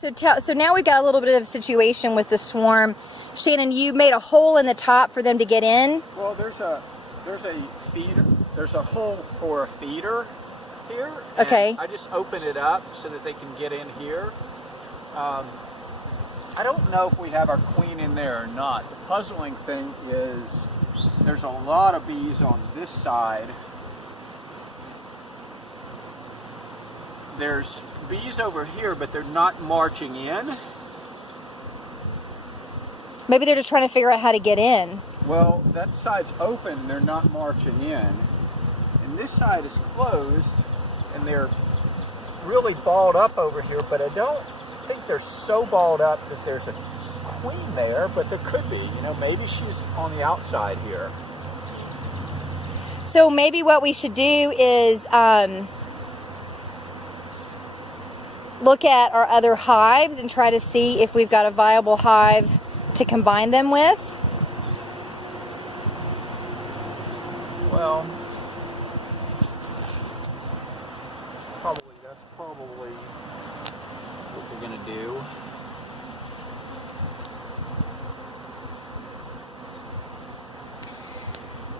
so now we've got a little bit of a situation with the swarm. Shannon, you made a hole in the top for them to get in? Well, there's a feeder. There's a hole for a feeder here. Okay. I just open it up so that they can get in here. I don't know if we have our queen in there or not. The puzzling thing is there's a lot of bees on this side. There's bees over here, but they're not marching in. Maybe they're just trying to figure out how to get in. Well, that side's open, they're not marching in. And this side is closed, and they're really balled up over here, but I don't think they're so balled up that there's a queen there, but there could be. You know, maybe she's on the outside here. So maybe what we should do is look at our other hives and try to see if we've got a viable hive to combine them with. Well, that's probably what we're gonna do.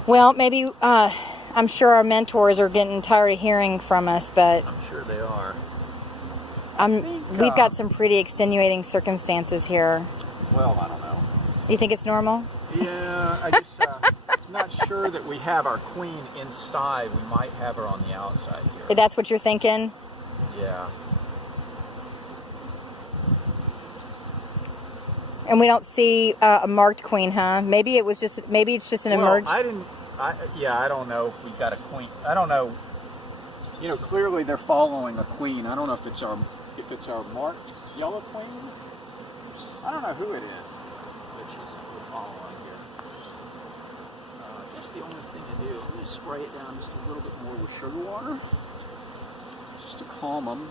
Well, maybe I'm sure our mentors are getting tired of hearing from us, but I'm sure they are. we've got some pretty extenuating circumstances here. Well, I don't know. You think it's normal? Yeah, I just not sure that we have our queen inside. We might have her on the outside here. That's what you're thinking? Yeah. And we don't see a marked queen, huh? Maybe it's just an emergent. I don't know if we got a queen. I don't know. You know, clearly they're following a queen. I don't know if it's our marked yellow queen. I don't know who it is that we're following here. Just the only thing to do. I'm going to spray it down just a little bit more with sugar water, just to calm them.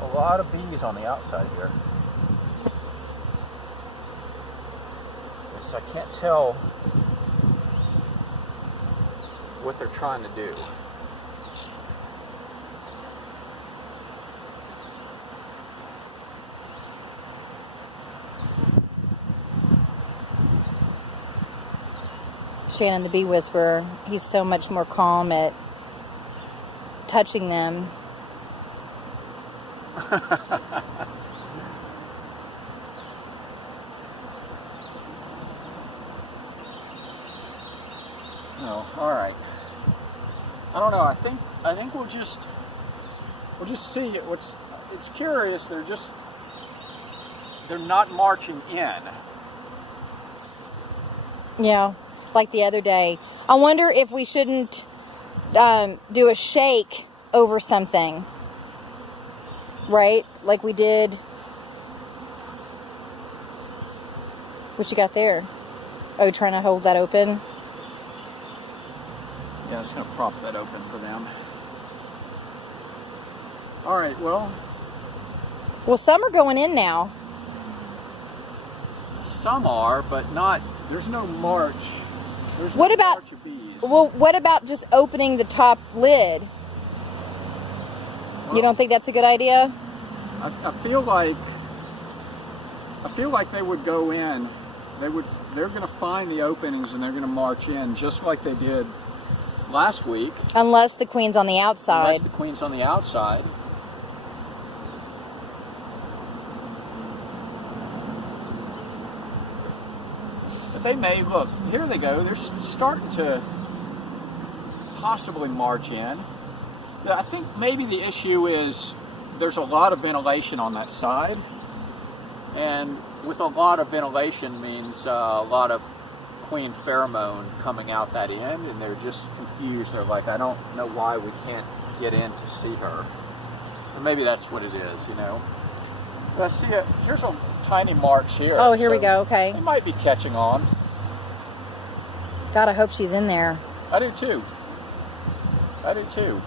A lot of bees on the outside here. Yes, I can't tell what they're trying to do. Shannon the bee whisperer, he's so much more calm at touching them. No, all right. I don't know. I think we'll just see it. It's curious. They're not marching in. Yeah, like the other day. I wonder if we shouldn't do a shake over something. Right? Like we did. What you got there? Oh, trying to hold that open? Yeah, I'm just going to prop that open for them. All right, well, some are going in now. Some are, but not, there's no march. What about, march of bees. well, what about just opening the top lid? You don't think that's a good idea? I feel like they would go in. They're going to find the openings and they're going to march in just like they did last week. Unless the queen's on the outside. Unless the queen's on the outside. But they may, look, here they go. They're starting to possibly march in. I think maybe the issue is there's a lot of ventilation on that side. And with a lot of ventilation means a lot of queen pheromone coming out that end, and they're just confused. They're like, I don't know why we can't get in to see her. Or maybe that's what it is, you know. But see, here's a tiny march here. Oh, here we go, okay. They might be catching on. God, I hope she's in there. I do too. I do too.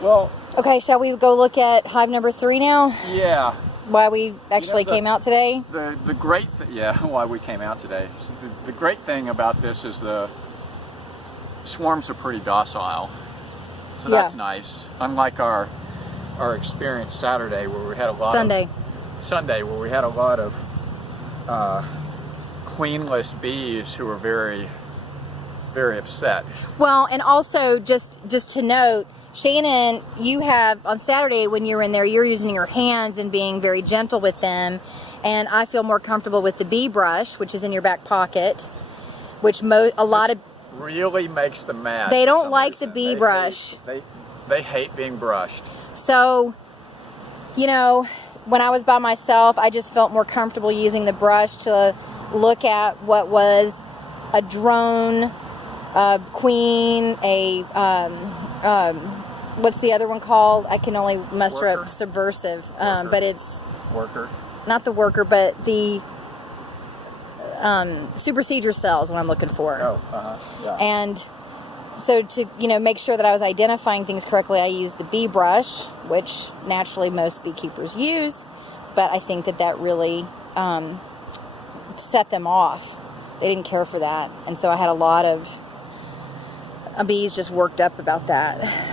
Well, Okay, shall we go look at hive number 3 now? yeah. Why we actually came out today? The great why we came out today. So the great thing about this is the swarms are pretty docile, so that's nice. Unlike our experience Saturday where we had a lot Sunday where we had a lot of queenless bees who were very, very upset. Well, and also just to note, Shannon, you have, on Saturday when you were in there, you're using your hands and being very gentle with them. And I feel more comfortable with the bee brush, which is in your back pocket, which really makes them mad. They don't like the bee brush. They hate being brushed. So, you know, when I was by myself, I just felt more comfortable using the brush to look at what was a drone, a queen, what's the other one called? I can only muster up subversive, but it's worker. Not the worker, but the supersedure cell is what I'm looking for. Yeah. And so to make sure that I was identifying things correctly, I used the bee brush, which naturally most beekeepers use, but I think that really set them off. They didn't care for that, and so I had a lot of bees just worked up about that.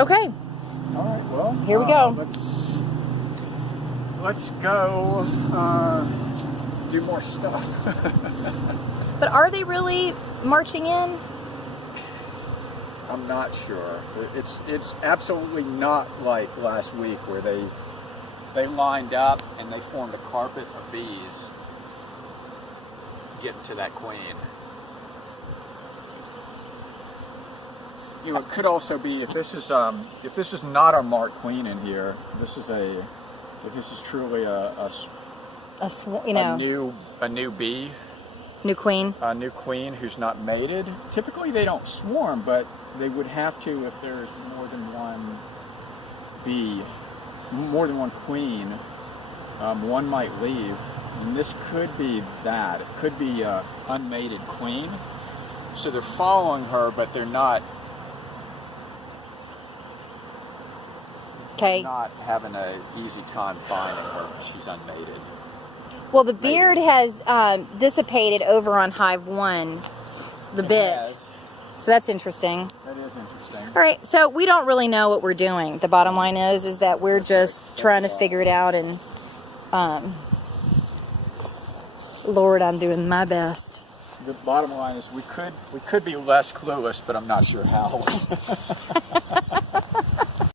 Okay. All right. Well, here we go. Let's go do more stuff. But are they really marching in? I'm not sure. It's absolutely not like last week where they lined up and they formed a carpet of bees getting to that queen. It could also be if this is not a marked queen in here. If this is truly a new bee, new queen, a new queen who's not mated. Typically, they don't swarm, but they would have to if there's more than one bee, more than one queen. One might leave, and this could be that. It could be an unmated queen. So they're following her, but they're not. Okay. Not having an easy time finding her. She's unmated. Well, the beard has dissipated over on hive 1, the bit. So that's interesting. That is interesting. All right, so we don't really know what we're doing. The bottom line is that we're just trying to figure it out, and Lord, I'm doing my best. The bottom line is we could be less clueless, but I'm not sure how.